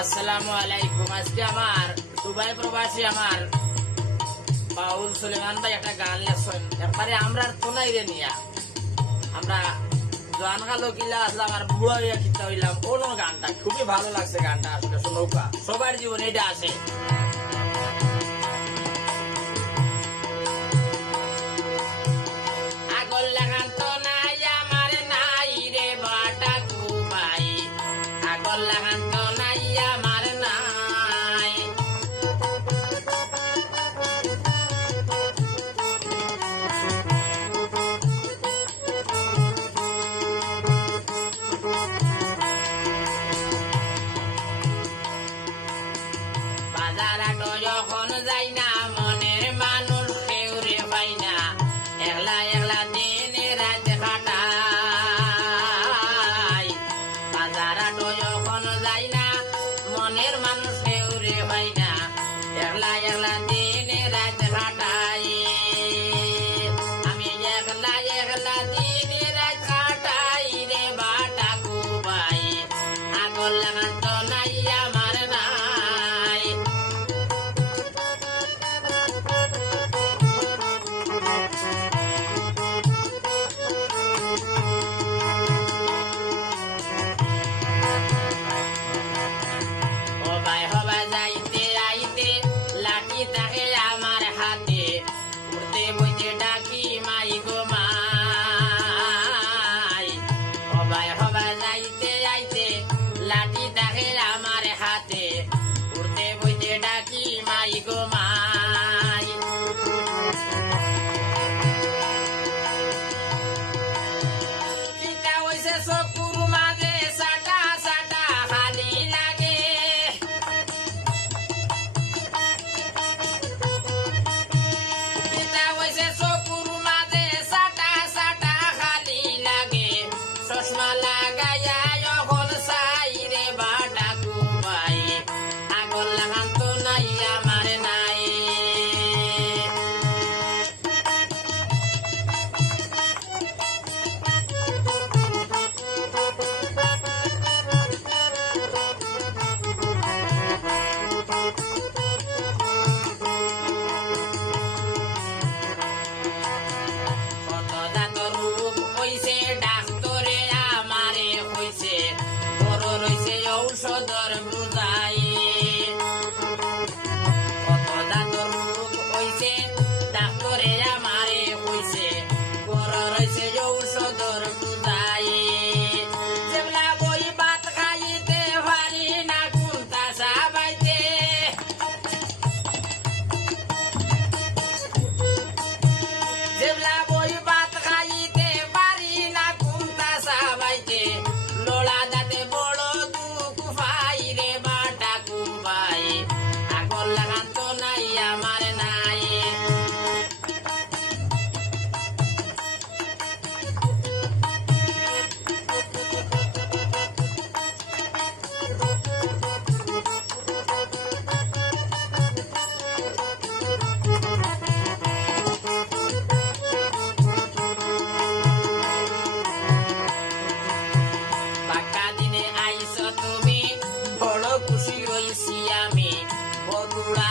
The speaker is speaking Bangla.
আসসালামু আলাইকুম। আজকে আমার দুবাই প্রবাসী আমার বাউল সুলেমান ভাই একটা গান লেখছেন, একবারে আমরা তোনাই রে নিয়া আমরা জোয়ান কালো কিলা আসলে আমার বুড়া হইয়া কিতা হইলাম। কোন গানটা খুবই ভালো লাগছে, গানটা আসলে শুনৌকা সবার জীবনে এটা আছে। আগল লাগান তো নাই আমার নাই রে বাটা কুমাই, আগল লাগান তো নাই আমার নাই। বাজার আটো যখন যাই না মনের মানুষ কেউ রে পাই না, একলা একলা দিনে রাত কাটাই। বাজার আটো যখন যাই না মনের মানুষ কেউ রে পাই না, একলা একলা দিনে রাত কাটাই। আমি একলা একলা দিনে রাত কাটাই রে বাটা কুবাই, আগল লাগান তো নাই আমার নাই। হবাই হবা যাইতে আইতে লাঠি থাকে আমার হাতে, উড়তে বইতে ডাকি মাই গো মাই। হবাই হবা যাইতে আইতে লাঠি থাকে আমার হাতে, উড়তে বইতে ডাকি মাই গো মাই। কিতা হইছে চকুর মাঝে সাটা সাটা খালি লাগে, কিতা হইছে চকুর মাঝে সাটা সাটা খালি লাগে। চশমা লাগাইয়া যখন চাই রে বাটা কুমাই, আগল লাগান তো নাই আমার নাই। কত জাত রূপ হইছে ডাক্তরে আমারে হইছে, বড় রইছে ঔষধর বুঝাই। কত জাত রূপ হইছে ডাক্তরে আমারে হইছে, বড় রইছে ঔষধর বুঝাই। যেবলা বই ভাত খাইতে পারি না কুন্তা সাবাইতে, যেবলা বই ভাত খাইতে পারি না কুন্তা সাবাইতে, লোলা দাতে বড় দুঃখ পাই রে বাটা কুবাই, আগল লাগান তো নাই আমার নাই। বাঁকা দিনে আইস তুমি, বড় খুশি হইছি আমি, বগুড়া